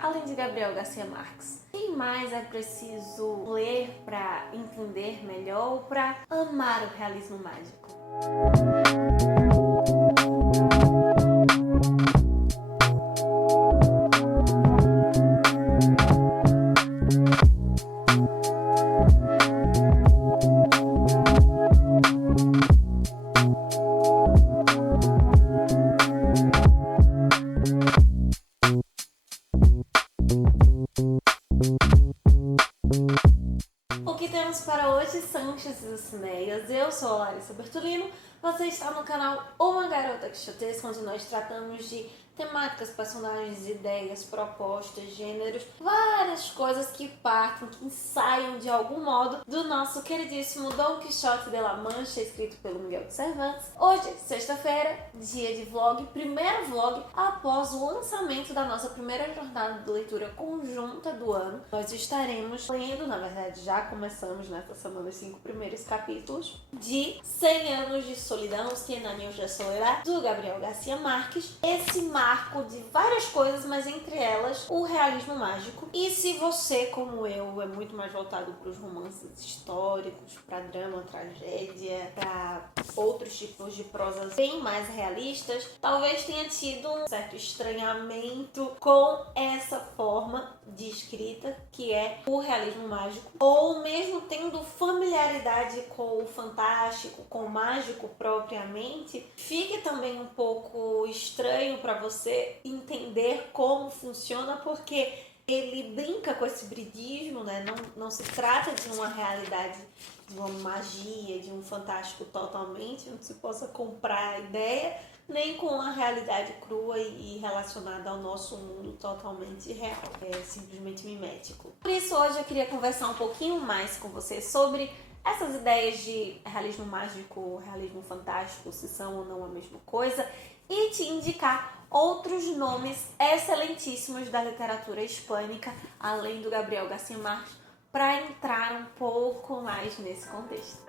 além de Gabriel Garcia Marques? Quem mais é preciso ler para entender melhor ou para amar o realismo mágico? O que temos para hoje são as cineias. Eu sou a Larissa Bertolino. Você está no canal Uma Garota Quixotesca, onde nós tratamos de temáticas, personagens, ideias, propostas, gêneros, várias coisas que partem, que ensaiam de algum modo do nosso queridíssimo Dom Quixote de la Mancha, escrito pelo Miguel de Cervantes. Hoje, sexta-feira, dia de vlog, primeiro vlog após o lançamento da nossa primeira jornada de leitura conjunta do ano. Nós estaremos lendo, na verdade já começamos nesta semana os 5 primeiros capítulos de 100 Anos de Solidão, Os 100 Años de Soledad, do Gabriel Garcia Marques. Esse marco de várias coisas, mas entre elas o realismo mágico. E se você, como eu, é muito mais voltado para os romances históricos, para drama, tragédia, para outros tipos de prosas bem mais realistas, talvez tenha tido um certo estranhamento com essa forma de escrita que é o realismo mágico, ou mesmo tendo familiaridade com o fantástico, com o mágico propriamente, fique também um pouco estranho para você entender como funciona, porque ele brinca com esse bridismo, né? Não se trata de uma realidade, de uma magia, de um fantástico totalmente, não se possa comprar a ideia, nem com uma realidade crua e relacionada ao nosso mundo totalmente real, é simplesmente mimético. Por isso hoje eu queria conversar um pouquinho mais com você sobre essas ideias de realismo mágico, realismo fantástico, se são ou não a mesma coisa, e te indicar outros nomes excelentíssimos da literatura hispânica, além do Gabriel Garcia Marques, para entrar um pouco mais nesse contexto.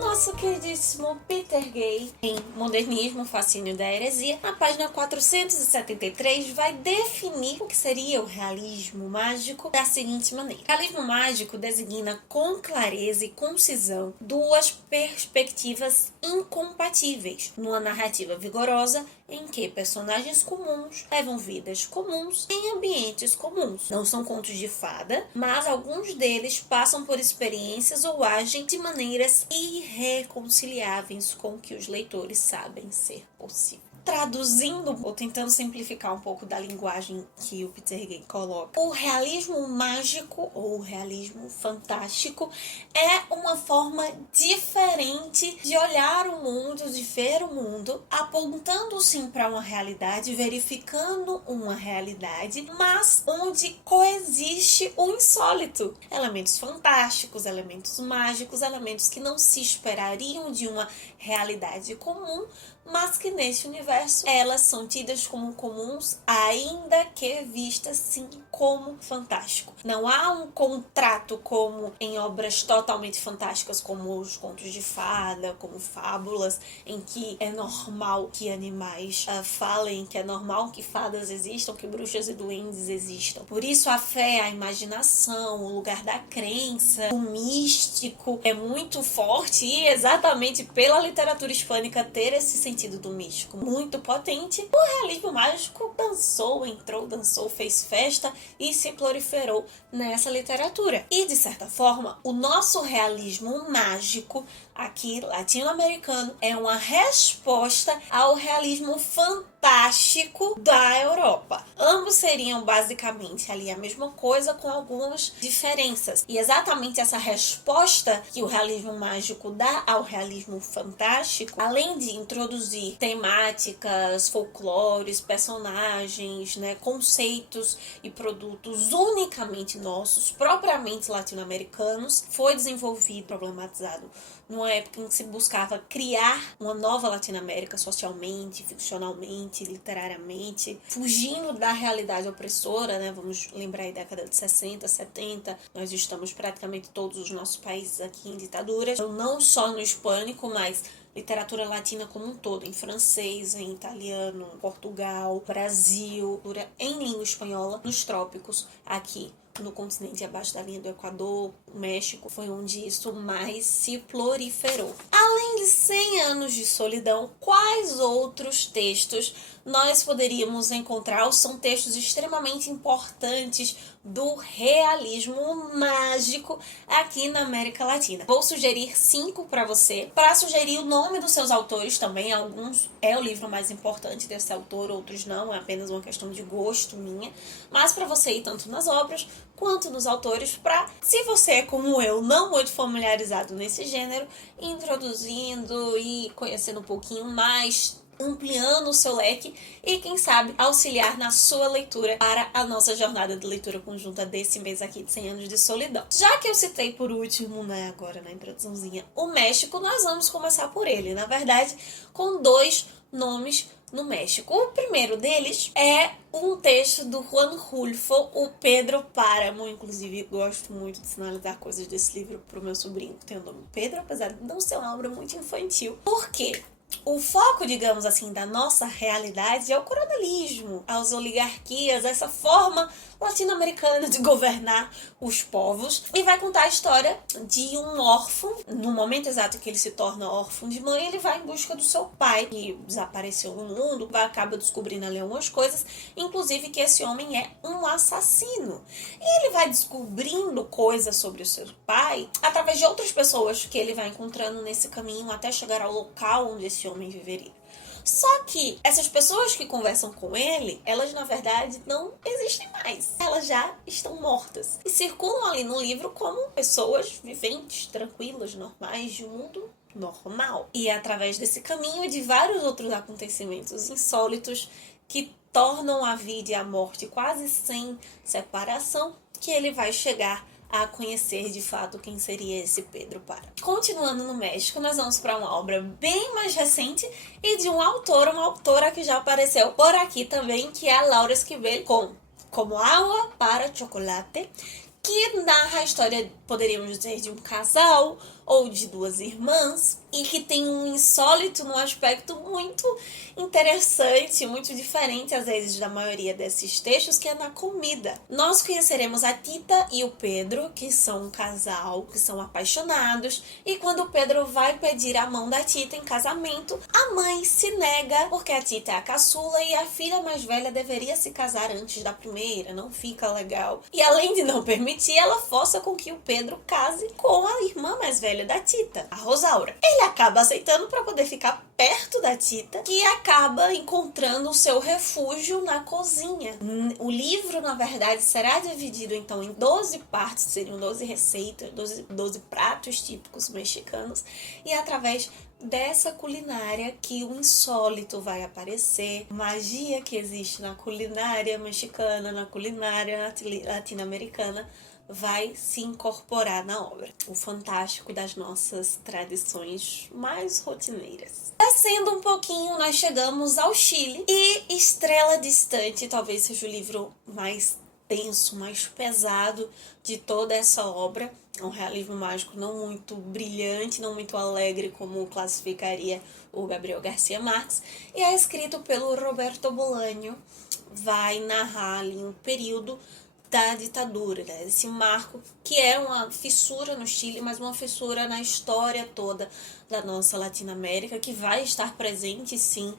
Nosso queridíssimo Peter Gay, em Modernismo, Fascínio da Heresia, na página 473, vai definir o que seria o realismo mágico da seguinte maneira. O realismo mágico designa com clareza e concisão duas perspectivas incompatíveis numa narrativa vigorosa em que personagens comuns levam vidas comuns em ambientes comuns. Não são contos de fada, mas alguns deles passam por experiências ou agem de maneiras irreconciliáveis com o que os leitores sabem ser possível. Traduzindo ou tentando simplificar um pouco da linguagem que o Peter Gay coloca, o realismo mágico ou realismo fantástico é uma forma diferente de olhar o mundo, de ver o mundo, apontando sim para uma realidade, verificando uma realidade, mas onde coexiste o insólito. Elementos fantásticos, elementos mágicos, elementos que não se esperariam de uma realidade comum, mas que neste universo elas são tidas como comuns, ainda que vistas sim como fantástico. Não há um contrato como em obras totalmente fantásticas como os contos de fada, como fábulas, em que é normal que animais falem, que é normal que fadas existam, que bruxas e duendes existam. Por isso a fé, a imaginação, o lugar da crença, o místico é muito forte, e exatamente pela literatura hispânica ter esse sentido do místico muito potente, o realismo mágico dançou, fez festa e se proliferou nessa literatura. E de certa forma, o nosso realismo mágico aqui latino-americano é uma resposta ao realismo fantástico da Europa. Ambos seriam basicamente ali a mesma coisa, com algumas diferenças. E exatamente essa resposta que o realismo mágico dá ao realismo fantástico, além de introduzir temáticas, folclores, personagens, conceitos e produtos unicamente nossos, propriamente latino-americanos, foi desenvolvido, problematizado numa época em que se buscava criar uma nova Latinoamérica socialmente, ficcionalmente, culturalmente, literariamente, fugindo da realidade opressora, né? Vamos lembrar aí década de 60, 70, nós estamos praticamente todos os nossos países aqui em ditaduras, então, não só no hispânico, mas literatura latina como um todo, em francês, em italiano, Portugal, Brasil, em língua espanhola, nos trópicos, aqui no continente abaixo da linha do Equador, o México, foi onde isso mais se proliferou. Além de 100 anos de solidão, quais outros textos nós poderíamos encontrar, ou são textos extremamente importantes do realismo mágico aqui na América Latina? Vou sugerir 5 para você. Para sugerir o nome dos seus autores também, alguns é o livro mais importante desse autor, outros não, é apenas uma questão de gosto minha, mas para você ir tanto nas obras quanto nos autores, para, se você é como eu, não muito familiarizado nesse gênero, introduzindo e conhecendo um pouquinho mais, ampliando o seu leque e, quem sabe, auxiliar na sua leitura para a nossa jornada de leitura conjunta desse mês aqui de 100 anos de solidão. Já que eu citei por último, né, agora na introduçãozinha, o México, nós vamos começar por ele, na verdade, com 2 nomes no México. O primeiro deles é um texto do Juan Rulfo, o Pedro Páramo. Inclusive, gosto muito de sinalizar coisas desse livro pro meu sobrinho, que tem o nome Pedro, apesar de não ser uma obra muito infantil. Por quê? O foco, digamos assim, da nossa realidade é o coronelismo, as oligarquias, essa forma latino-americana de governar os povos, e vai contar a história de um órfão. No momento exato que ele se torna órfão de mãe, ele vai em busca do seu pai, que desapareceu no mundo, acaba descobrindo ali algumas coisas, inclusive que esse homem é um assassino. E ele vai descobrindo coisas sobre o seu pai através de outras pessoas que ele vai encontrando nesse caminho até chegar ao local onde esse homem viveria. Só que essas pessoas que conversam com ele, elas na verdade não existem mais. Elas já estão mortas. E circulam ali no livro como pessoas viventes, tranquilas, normais, de um mundo normal. E é através desse caminho e de vários outros acontecimentos insólitos que tornam a vida e a morte quase sem separação que ele vai chegar a conhecer de fato quem seria esse Pedro Páramo. Continuando no México, nós vamos para uma obra bem mais recente e de um autor, uma autora que já apareceu por aqui também, que é a Laura Esquivel, com Como Água para Chocolate, que narra a história, poderíamos dizer, de um casal ou de 2 irmãs, e que tem um insólito num aspecto muito interessante, muito diferente às vezes da maioria desses textos, que é na comida. Nós conheceremos a Tita e o Pedro, que são um casal, que são apaixonados, e quando o Pedro vai pedir a mão da Tita em casamento, a mãe se nega, porque a Tita é a caçula e a filha mais velha deveria se casar antes da primeira, não fica legal. E além de não permitir, ela força com que o Pedro case com a irmã mais velha da Tita, a Rosaura. Ele acaba aceitando para poder ficar perto da Tita, que acaba encontrando o seu refúgio na cozinha. O livro, na verdade, será dividido então em 12 partes, seriam 12 receitas, 12 pratos típicos mexicanos, e através dessa culinária que o insólito vai aparecer, magia que existe na culinária mexicana, na culinária latino-americana, vai se incorporar na obra. O fantástico das nossas tradições mais rotineiras. Descendo um pouquinho, nós chegamos ao Chile e Estrela Distante talvez seja o livro mais denso, mais pesado de toda essa obra. É um realismo mágico não muito brilhante, não muito alegre como classificaria o Gabriel Garcia Marques, e é escrito pelo Roberto Bolaño. Vai narrar ali um período da ditadura, né? Esse marco que é uma fissura no Chile, mas uma fissura na história toda da nossa Latinoamérica, que vai estar presente sim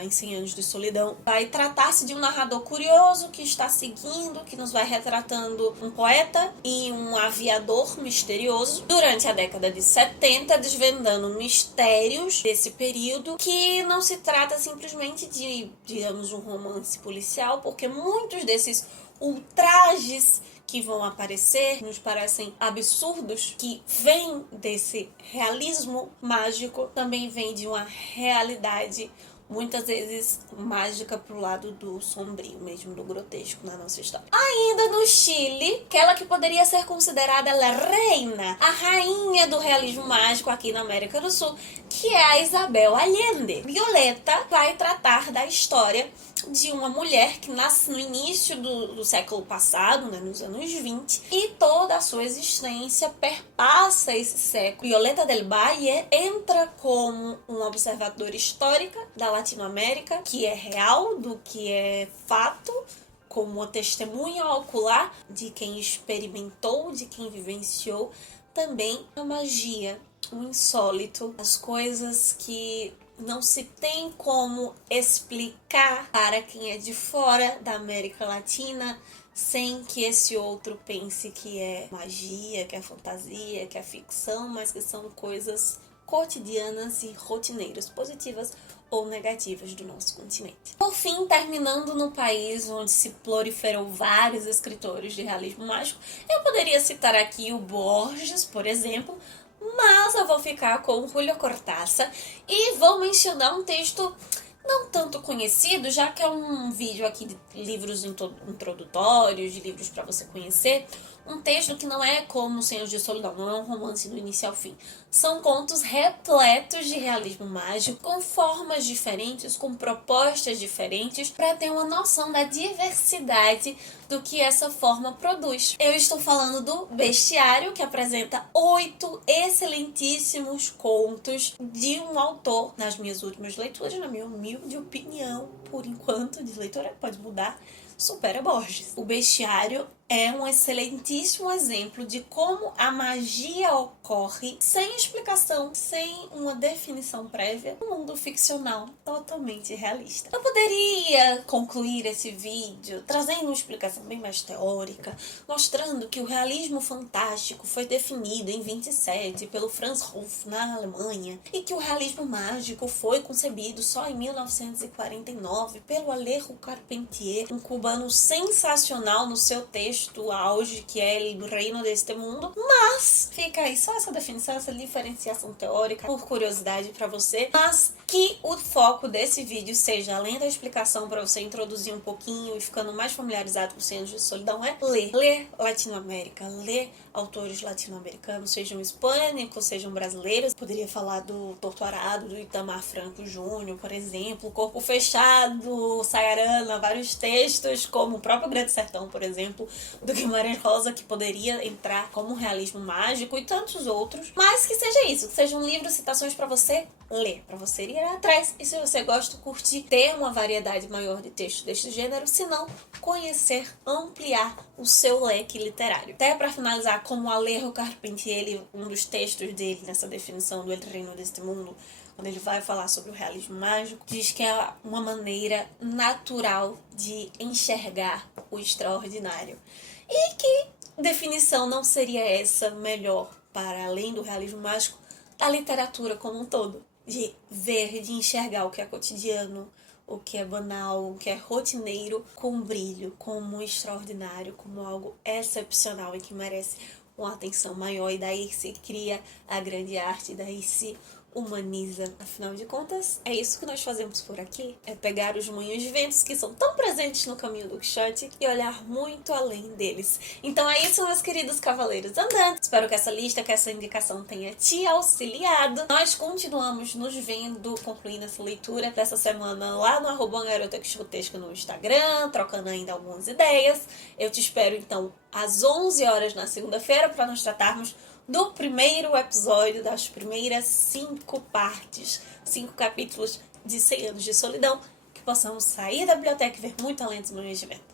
em 100 anos de solidão. Vai tratar-se de um narrador curioso que está seguindo, que nos vai retratando um poeta e um aviador misterioso durante a década de 70, desvendando mistérios desse período, que não se trata simplesmente de, digamos, um romance policial, porque muitos desses ultrajes que vão aparecer nos parecem absurdos, que vêm desse realismo mágico, também vem de uma realidade muitas vezes mágica pro lado do sombrio, mesmo do grotesco na nossa história. Ainda no Chile, aquela que poderia ser considerada a reina, a rainha do realismo mágico aqui na América do Sul, que que é a Isabel Allende. Violeta vai tratar da história de uma mulher que nasce no início do século passado, né, nos anos 20, e toda a sua existência perpassa esse século. Violeta del Valle entra como uma observadora histórica da Latinoamérica, que é real, do que é fato, como uma testemunha ocular de quem experimentou, de quem vivenciou também a magia, o insólito, as coisas que não se tem como explicar para quem é de fora da América Latina sem que esse outro pense que é magia, que é fantasia, que é ficção, mas que são coisas cotidianas e rotineiras, positivas ou negativas do nosso continente. Por fim, terminando no país onde se proliferou vários escritores de realismo mágico, eu poderia citar aqui o Borges, por exemplo, mas eu vou ficar com o Julio Cortázar e vou mencionar um texto não tanto conhecido, já que é um vídeo aqui de livros introdutórios, de livros para você conhecer, um texto que não é como Cem Anos de Solidão, não é um romance do início ao fim. São contos repletos de realismo mágico, com formas diferentes, com propostas diferentes, para ter uma noção da diversidade do que essa forma produz. Eu estou falando do Bestiário, que apresenta 8 excelentíssimos contos de um autor, nas minhas últimas leituras, na minha humilde opinião, por enquanto, de leitora pode mudar, supera Borges. O Bestiário é um excelentíssimo exemplo de como a magia ocorre sem explicação, sem uma definição prévia, no mundo ficcional totalmente realista. Eu poderia concluir esse vídeo trazendo uma explicação bem mais teórica, mostrando que o realismo fantástico foi definido em 27 pelo Franz Ruff na Alemanha e que o realismo mágico foi concebido só em 1949 pelo Alejo Carpentier, um cubano sensacional no seu texto auge, que é o reino deste mundo, mas fica aí só essa definição, essa diferenciação teórica, por curiosidade para você, mas que o foco desse vídeo seja, além da explicação para você introduzir um pouquinho e ficando mais familiarizado com os Cem Anos de Solidão, é ler Latinoamérica, ler autores latino-americanos, sejam hispânicos, sejam brasileiros. Poderia falar do Torturado, do Itamar Franco Júnior, por exemplo, Corpo Fechado, Sayarana, vários textos, como o próprio Grande Sertão, por exemplo, do Guimarães Rosa, que poderia entrar como realismo mágico, e tantos outros. Mas que seja isso, que sejam livros, citações para você ler, para você ir atrás, e se você gosta, curtir, ter uma variedade maior de textos deste gênero, se não, conhecer, ampliar o seu leque literário. Até para finalizar, como Alejo Carpentier, um dos textos dele nessa definição do El Reino deste Mundo, quando ele vai falar sobre o realismo mágico, diz que é uma maneira natural de enxergar o extraordinário. E que definição não seria essa melhor para, além do realismo mágico, a literatura como um todo? De ver, de enxergar o que é cotidiano, o que é banal, o que é rotineiro, com brilho, como extraordinário, como algo excepcional e que merece uma atenção maior. E daí se cria a grande arte, daí se humaniza. Afinal de contas, é isso que nós fazemos por aqui, é pegar os moinhos de ventos que são tão presentes no caminho do Quixote e olhar muito além deles. Então é isso, meus queridos cavaleiros andantes. Espero que essa lista, que essa indicação tenha te auxiliado. Nós continuamos nos vendo, concluindo essa leitura dessa semana lá no @GarotaQuixotesca no Instagram, trocando ainda algumas ideias. Eu te espero então às 11 horas na segunda-feira para nós tratarmos do primeiro episódio das primeiras 5 partes, 5 capítulos de 100 Anos de Solidão, que possamos sair da biblioteca e ver muito além dos moinhos de vento.